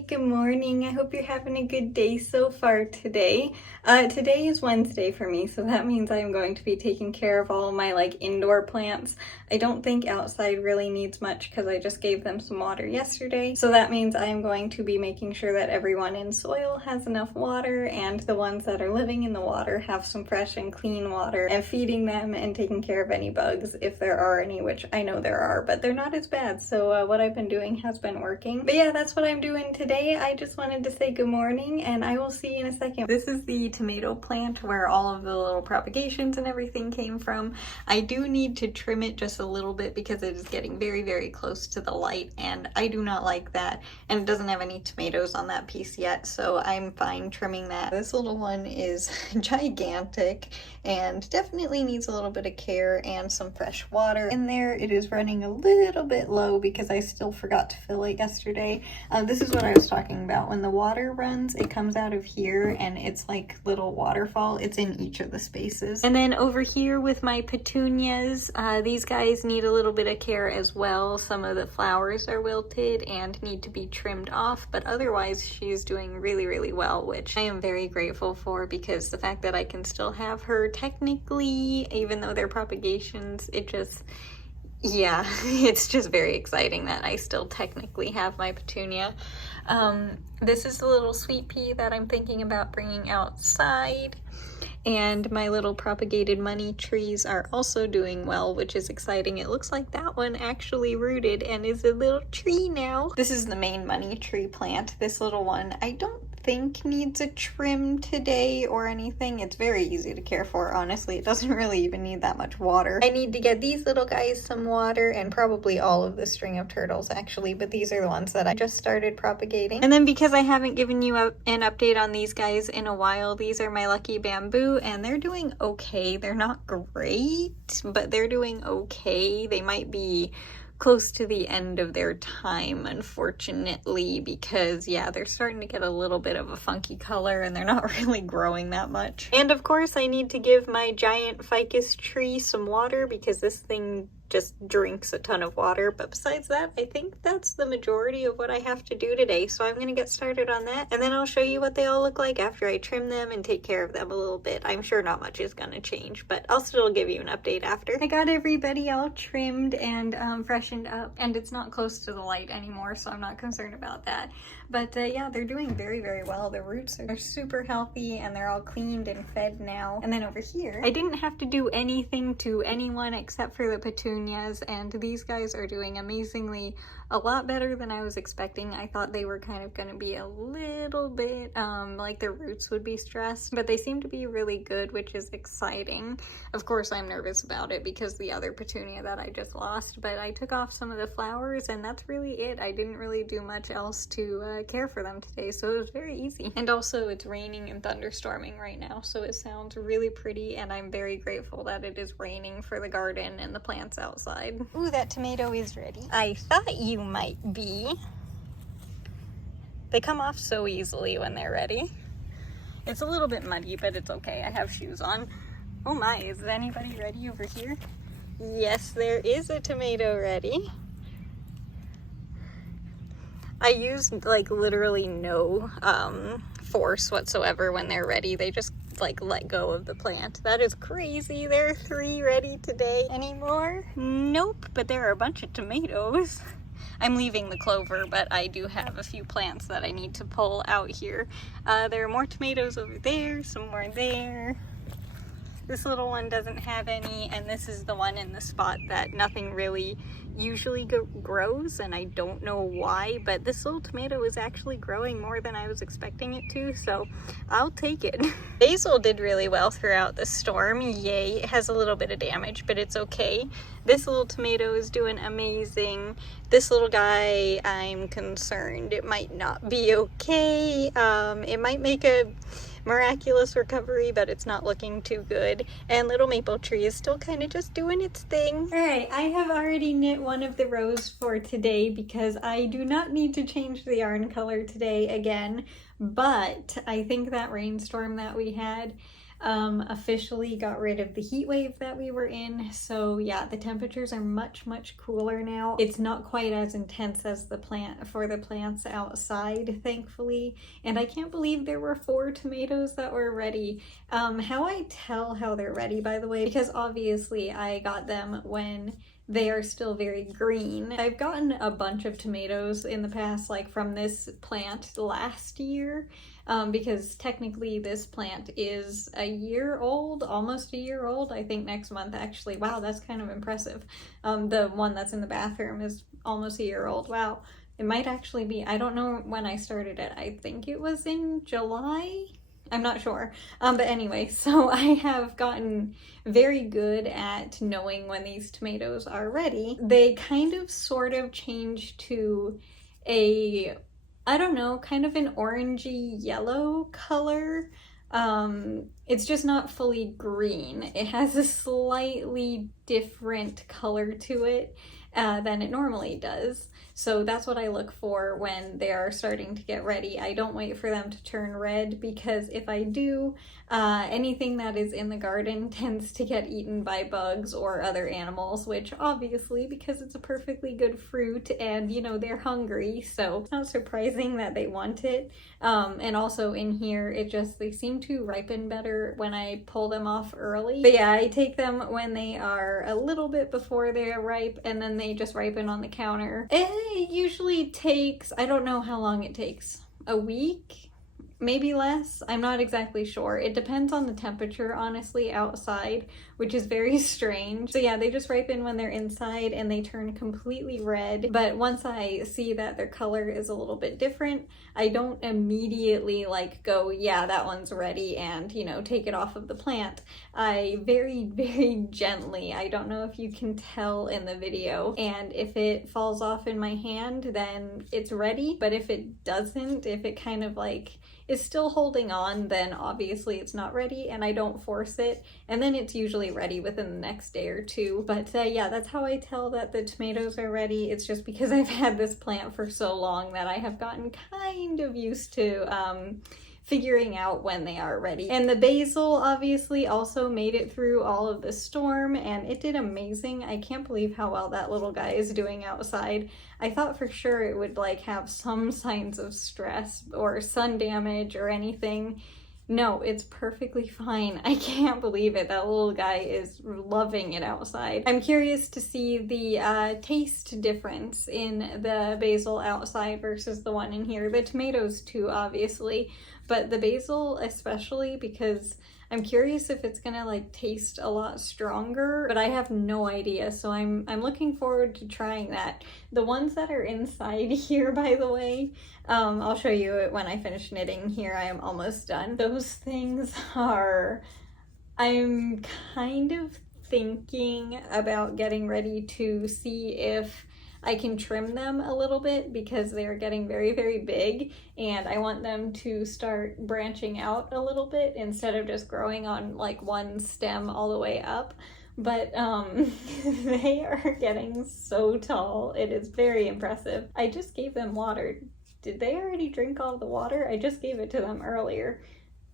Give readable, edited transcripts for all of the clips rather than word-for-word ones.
everybody, good morning. I hope you're having a good day so far today. Today is Wednesday for me, so that means I'm going to be taking care of all of my indoor plants. I don't think outside really needs much because I just gave them some water yesterday. So that means I'm going to be making sure that everyone in soil has enough water and the ones that are living in the water have some fresh and clean water, and feeding them and taking care of any bugs if there are any, which I know there are, but they're not as bad. So what I've been doing has been working. But yeah, that's what I'm doing today. I just wanted to say good morning and I will see you in a second. This is the tomato plant where all of the little propagations and everything came from. I do need to trim it just a little bit because it is getting very, very close to the light and I do not like that. And it doesn't have any tomatoes on that piece yet, so I'm fine trimming that. This little one is gigantic and definitely needs a little bit of care and some fresh water in there. It is running a little bit low because I still forgot to fill it yesterday. This is what I was talking about. When the water runs, it comes out of here and it's like little waterfall. It's in each of the spaces. And then over here with my petunias, these guys need a little bit of care as well. Some of the flowers are wilted and need to be trimmed off, but otherwise she's doing really, really well, which I am very grateful for, because the fact that I can still have her technically, even though they're propagations, it just, yeah, it's just very exciting that I still technically have my petunia. This is the little sweet pea that I'm thinking about bringing outside. And my little propagated money trees are also doing well, which is exciting. It looks like that one actually rooted and is a little tree now. This is the main money tree plant. This little one, I don't think needs a trim today or anything. It's very easy to care for, honestly. It doesn't really even need that much water. I need to get these little guys some water, and probably all of the string of turtles actually, but these are the ones that I just started propagating. And then because I haven't given you an update on these guys in a while, these are my lucky bamboo and they're doing okay. They're not great, but they're doing okay. They might be close to the end of their time, unfortunately, because yeah, they're starting to get a little bit of a funky color and they're not really growing that much. And of course I need to give my giant ficus tree some water because this thing just drinks a ton of water. But besides that, I think that's the majority of what I have to do today. So I'm gonna get started on that, and then I'll show you what they all look like after I trim them and take care of them a little bit. I'm sure not much is gonna change, but I'll still give you an update after. I got everybody all trimmed and freshened up, and it's not close to the light anymore, so I'm not concerned about that. But yeah, they're doing very, very well. The roots are super healthy and they're all cleaned and fed now. And then over here, I didn't have to do anything to anyone except for the petunias, and these guys are doing amazingly, a lot better than I was expecting. I thought they were kind of going to be a little bit like their roots would be stressed, but they seem to be really good, which is exciting. Of course I'm nervous about it because the other petunia that I just lost, but I took off some of the flowers and that's really it. I didn't really do much else to care for them today, so it was very easy. And also it's raining and thunderstorming right now, so it sounds really pretty, and I'm very grateful that it is raining for the garden and the plants outside. Ooh, that tomato is ready. I thought you might be. They come off so easily when they're ready. It's a little bit muddy, but it's okay. I have shoes on. Oh my, is anybody ready over here? Yes, there is a tomato ready. I use literally no force whatsoever when they're ready. They just let go of the plant. That is crazy. There are 3 ready today. Any more? Nope, but there are a bunch of tomatoes. I'm leaving the clover, but I do have a few plants that I need to pull out here. There are more tomatoes over there, some more there. This little one doesn't have any, and this is the one in the spot that nothing really usually grows, and I don't know why, but this little tomato is actually growing more than I was expecting it to, so I'll take it. Basil did really well throughout the storm. Yay. It has a little bit of damage, but it's okay. This little tomato is doing amazing. This little guy, I'm concerned it might not be okay. It might make a miraculous recovery, but it's not looking too good. And little maple tree is still kind of just doing its thing. All right, I have already knit one of the rows for today because I do not need to change the yarn color today again, but I think that rainstorm that we had officially got rid of the heat wave that we were in. So yeah, the temperatures are much cooler now. It's not quite as intense as the plants outside, thankfully. And I can't believe there were 4 tomatoes that were ready. How I tell how they're ready, by the way, because obviously I got them when they are still very green. I've gotten a bunch of tomatoes in the past, like from this plant last year, because technically this plant is a year old, almost a year old, I think next month actually. Wow, that's kind of impressive. The one that's in the bathroom is almost a year old. Wow, it might actually be. I don't know when I started it. I think it was in July? I'm not sure. But anyway, so I have gotten very good at knowing when these tomatoes are ready. They kind of sort of change to a, I don't know, kind of an orangey yellow color. It's just not fully green. It has a slightly different color to it than it normally does. So that's what I look for when they are starting to get ready. I don't wait for them to turn red, because if I do, anything that is in the garden tends to get eaten by bugs or other animals, which obviously, because it's a perfectly good fruit and, you know, they're hungry, so it's not surprising that they want it. And also in here, they seem to ripen better when I pull them off early. But yeah, I take them when they are a little bit before they're ripe, and then they just ripen on the counter. It usually takes, I don't know how long it takes, a week? Maybe less. I'm not exactly sure. It depends on the temperature, honestly, outside, which is very strange. So yeah, they just ripen when they're inside and they turn completely red. But once I see that their color is a little bit different, I don't immediately like go, yeah, that one's ready, and, you know, take it off of the plant. I very gently, I don't know if you can tell in the video, and if it falls off in my hand, then it's ready. But if it doesn't, if it kind of like is still holding on, then obviously it's not ready, and I don't force it, and then it's usually ready within the next day or two. But yeah, that's how I tell that the tomatoes are ready. It's just because I've had this plant for so long that I have gotten kind of used to figuring out when they are ready. And the basil obviously also made it through all of the storm, and it did amazing. I can't believe how well that little guy is doing outside. I thought for sure it would like have some signs of stress or sun damage or anything. No, it's perfectly fine. I can't believe it. That little guy is loving it outside. I'm curious to see the taste difference in the basil outside versus the one in here. The tomatoes too, obviously, but the basil especially, because I'm curious if it's gonna like taste a lot stronger, but I have no idea, so I'm looking forward to trying that. The ones that are inside here, by the way, I'll show you it when I finish knitting. Here, I am almost done. Those things are, I'm kind of thinking about getting ready to see if I can trim them a little bit, because they're getting very big, and I want them to start branching out a little bit instead of just growing on like one stem all the way up. But they are getting so tall. It is very impressive. I just gave them water. Did they already drink all the water? I just gave it to them earlier.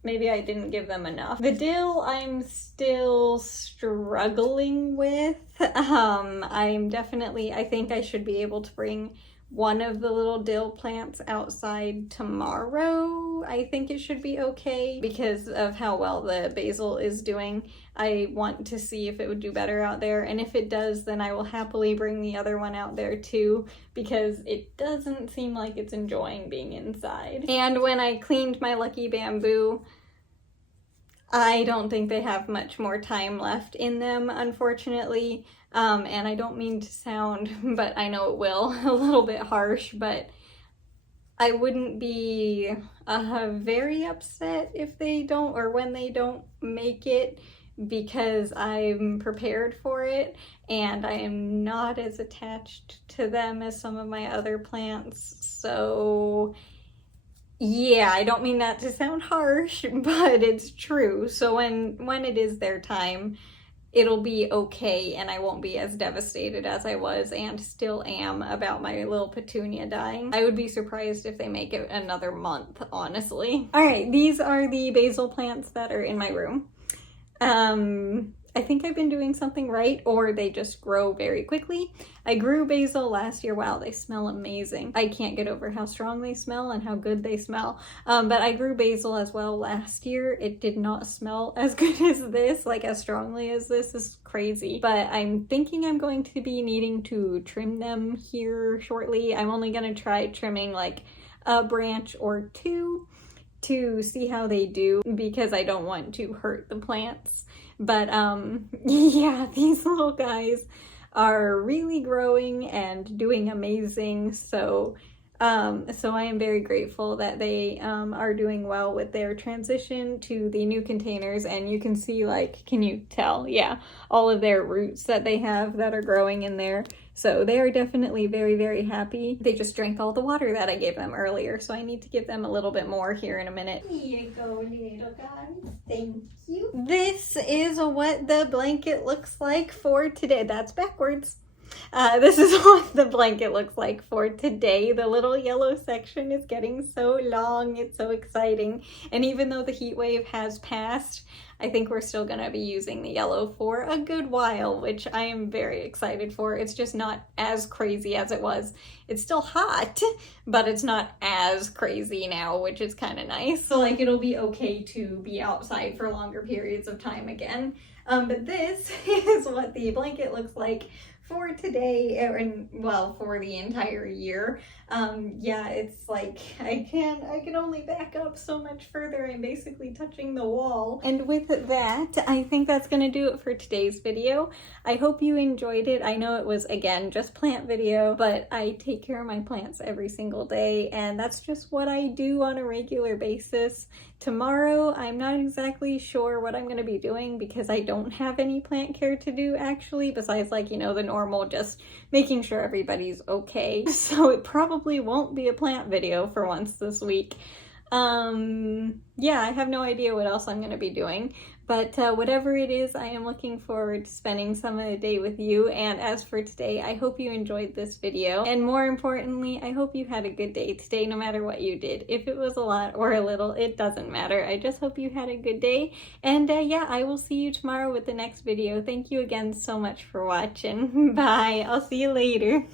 Maybe I didn't give them enough. The dill I'm still struggling with. I think I should be able to bring one of the little dill plants outside tomorrow. I think it should be okay because of how well the basil is doing. I want to see if it would do better out there, and if it does, then I will happily bring the other one out there too, because it doesn't seem like it's enjoying being inside. And when I cleaned my lucky bamboo, I don't think they have much more time left in them, unfortunately. And I don't mean to sound, but I know it will, a little bit harsh, but I wouldn't be very upset if they don't, or when they don't make it, because I'm prepared for it, and I am not as attached to them as some of my other plants. So yeah, I don't mean that to sound harsh, but it's true. So when it is their time, it'll be okay, and I won't be as devastated as I was and still am about my little petunia dying. I would be surprised if they make it another month, honestly. All right, these are the basil plants that are in my room. I think I've been doing something right, or they just grow very quickly. I grew basil last year. Wow, they smell amazing. I can't get over how strong they smell and how good they smell. But I grew basil as well last year. It did not smell as good as this, like as strongly as this. This is crazy. But I'm thinking I'm going to be needing to trim them here shortly. I'm only gonna try trimming like a branch or two to see how they do, because I don't want to hurt the plants. But yeah, these little guys are really growing and doing amazing. So I am very grateful that they are doing well with their transition to the new containers. And you can see, like, can you tell? Yeah, all of their roots that they have that are growing in there. So they are definitely very, very happy. They just drank all the water that I gave them earlier, so I need to give them a little bit more here in a minute. Here you go, little guys. Thank you. This is what the blanket looks like for today. That's backwards. This is what the blanket looks like for today. The little yellow section is getting so long. It's so exciting. And even though the heat wave has passed, I think we're still going to be using the yellow for a good while, which I am very excited for. It's just not as crazy as it was. It's still hot, but it's not as crazy now, which is kind of nice. So like, it'll be okay to be outside for longer periods of time again. But this is what the blanket looks like for today, and well, for the entire year. Yeah, it's like I can only back up so much further. I'm basically touching the wall. And with that, I think that's gonna do it for today's video. I hope you enjoyed it. I know it was, again, just plant video, but I take care of my plants every single day, and that's just what I do on a regular basis. Tomorrow, I'm not exactly sure what I'm gonna be doing because I don't have any plant care to do, actually, besides, like, you know, the normal, just making sure everybody's okay. So it probably won't be a plant video for once this week. Yeah, I have no idea what else I'm gonna be doing, but whatever it is, I am looking forward to spending some of the day with you. And as for today, I hope you enjoyed this video, and more importantly, I hope you had a good day today, no matter what you did. If it was a lot or a little, it doesn't matter. I just hope you had a good day, and yeah, I will see you tomorrow with the next video. Thank you again so much for watching. Bye. I'll see you later.